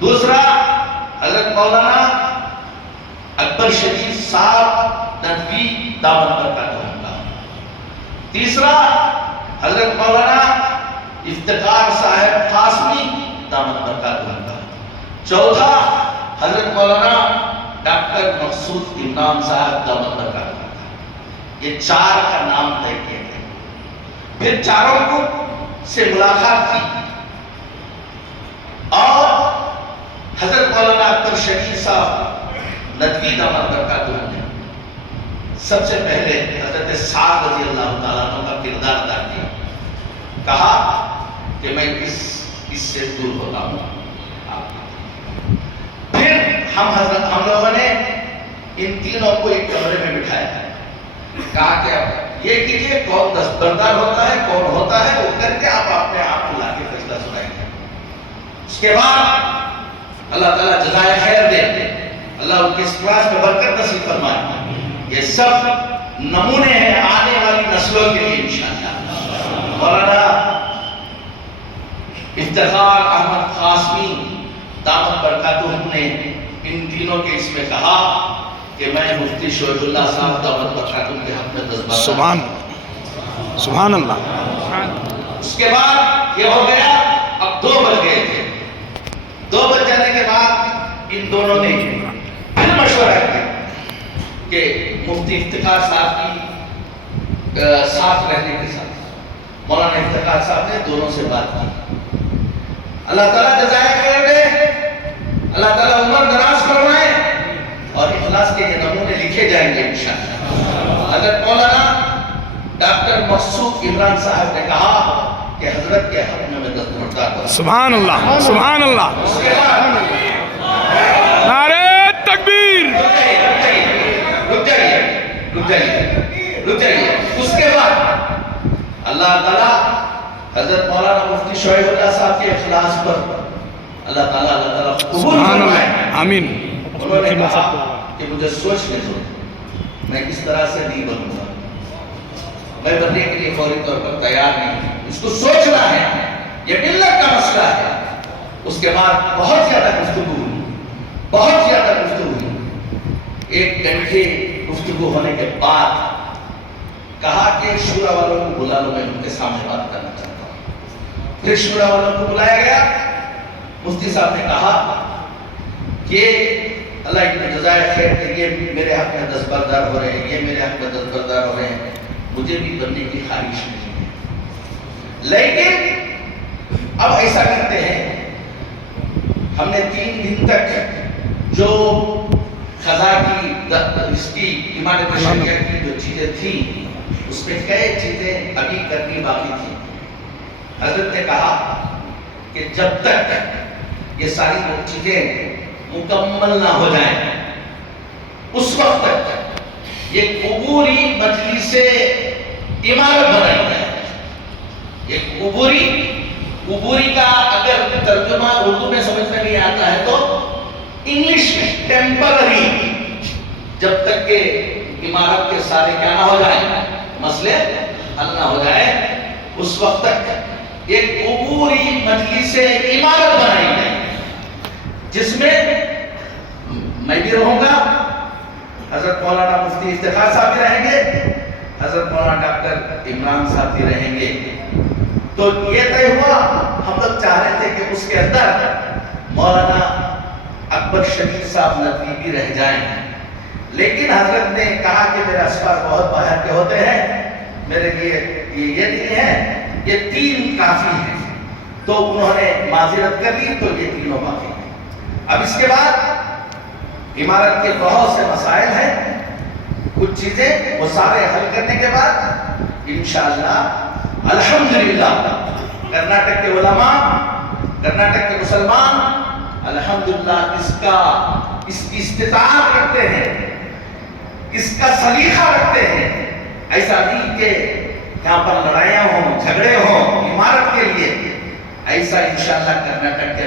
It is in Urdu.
دوسرا حضرت مولانا اکبر شریف صاحب ندوی دامت برکاتہ کا. تیسرا حضرت مولانا افتخار صاحب قاسمی دامت برکاتہ کا. چوتھا حضرت مولانا ڈاکٹر مقصود عمران صاحب دامت برکاتہ کا. یہ چار کا نام طے کیا گیا. پھر چاروں کو سے ملاقات کی اور حضرت مولانا اکبر شریف صاحب ندوی دامت برکاتہ نے سب سے پہلے حضرت سعد رضی اللہ تعالیٰ عنہ کا کردار ادا کیا. کہا کہ میں اس سے دور ہوتا ہوں. پھر ہم لوگوں نے ان تینوں کو ایک کمرے میں بٹھایا. کہا کہ اب یہ کیجئے کون دستبردار ہوتا ہے کون ہوتا ہے وہ کر کے آپ اپنے آپ کو لا کے فیصلہ سنائیں گے. اس کے بعد اللہ تعالیٰ جزائے خیر دے, اللہ ان کے اس کلاس میں برکت نصیب فرمائے. یہ سب نمونے ہیں آنے والی نسلوں کے لیے انشاءاللہ. مولانا افتخار احمد قاسمی دامت برکاتہ نے ان تینوں کے اس میں کہا کہ میں مفتی شعیب اللہ صاحب دامت برکاتہ کے حق میں دستبردار. سبحان اللہ. اس کے بعد یہ ہو گیا. اب 2 بج گئے تھے. 2 بج جانے کے بعد ان دونوں نے پھر مشورہ کیا کہ مفتی افتخار صاحب کی ساتھ رہنے کے ساتھ مولانا افتخار صاحب نے دونوں سے بات کی. اللہ تعالیٰ جزائے خیر دے, اللہ تعالیٰ عمر دراز فرمائے اور اخلاص کے یہ نمونے لکھے جائیں گے انشاءاللہ. حضرت مولانا ڈاکٹر مقصود عمران صاحب نے کہا کہ حضرت کے حق میں دستبردار ہوں. سبحان اللہ. سبحان اللہ. اس کے بعد نعرہ تکبیر. رک جائیے. اس کے بعد اللہ تعالیٰ حضرت مولانا مفتی شعیب اللہ صاحب کے اخلاص پر اللہ تعالیٰ قبول فرمائے. آمین. انہوں نے کہا کہ مجھے سوچنے دو, میں کس طرح سے نہیں بنوں گا. میں بننے کے لیے فوری طور پر تیار نہیں, اس کو سوچنا ہے, یہ ملت کا مسئلہ ہے. اس کے بعد بہت زیادہ گفتگو ہوئی. 1 گھنٹے گفتگو ہونے کے بعد کہا کہ شورا والوں کو بلا لو, میں ان کے سامنے بات کرنا چاہتا ہوں. پھر شورا والوں کو بلایا گیا. مفتی صاحب نے کہا کہ اللہ کی جزائے خیر دے, یہ میرے حق میں دستبردار ہو رہے ہیں, یہ میرے حق میں دستبردار ہو رہے ہیں, مجھے بھی بننے کی خواہش نہیں ہے. لیکن اب ایسا کرتے ہیں, ہم نے 3 دن تک جو قضا کی اس کی امارت شریعہ کی جو چیزیں تھیں اس میں کئی چیزیں ابھی کرنی باقی تھی. حضرت نے کہا کہ جب تک یہ ساری چیزیں مکمل نہ ہو جائیں اس وقت تک یہ قبوری مجلس عمارت بنائی جائے. یہ قبوری کا اگر ترجمہ اردو میں سمجھ میں نہیں آتا ہے تو انگلش میں ٹیمپرری, جب تک کہ عمارت کے سارے کیا نہ ہو جائیں, مسئلے حل نہ ہو جائے, اس وقت تک ایک قبوری مجلس عمارت بنائی جائے جس میں میں بھی رہوں گا, حضرت مولانا مفتی افتخار صاحب بھی رہیں گے, حضرت مولانا ڈاکٹر عمران صاحب بھی رہیں گے. تو یہ طے ہوا. ہم لوگ چاہ رہے تھے کہ اس کے اندر مولانا اکبر شریف صاحب ندوی بھی رہ جائیں, لیکن حضرت نے کہا کہ میرے اسفار بہت باہر کے ہوتے ہیں, میرے لیے یہ نہیں ہے, یہ 3 کافی ہیں. تو انہوں نے معذرت کر لی, تو یہ 3 باقی ہیں. اب اس کے بعد عمارت کے بہت سے مسائل ہیں, کچھ چیزیں وہ سارے حل کرنے کے بعد انشاءاللہ الحمدللہ کرناٹک کے علماء, کرناٹک کے مسلمان الحمدللہ اس کی استطاعت رکھتے ہیں, اس کا سلیقہ رکھتے ہیں. ایسا نہیں کہ یہاں پر لڑائیاں ہوں, جھگڑے ہوں عمارت کے لیے. ایسا انشاءاللہ کرناٹک کے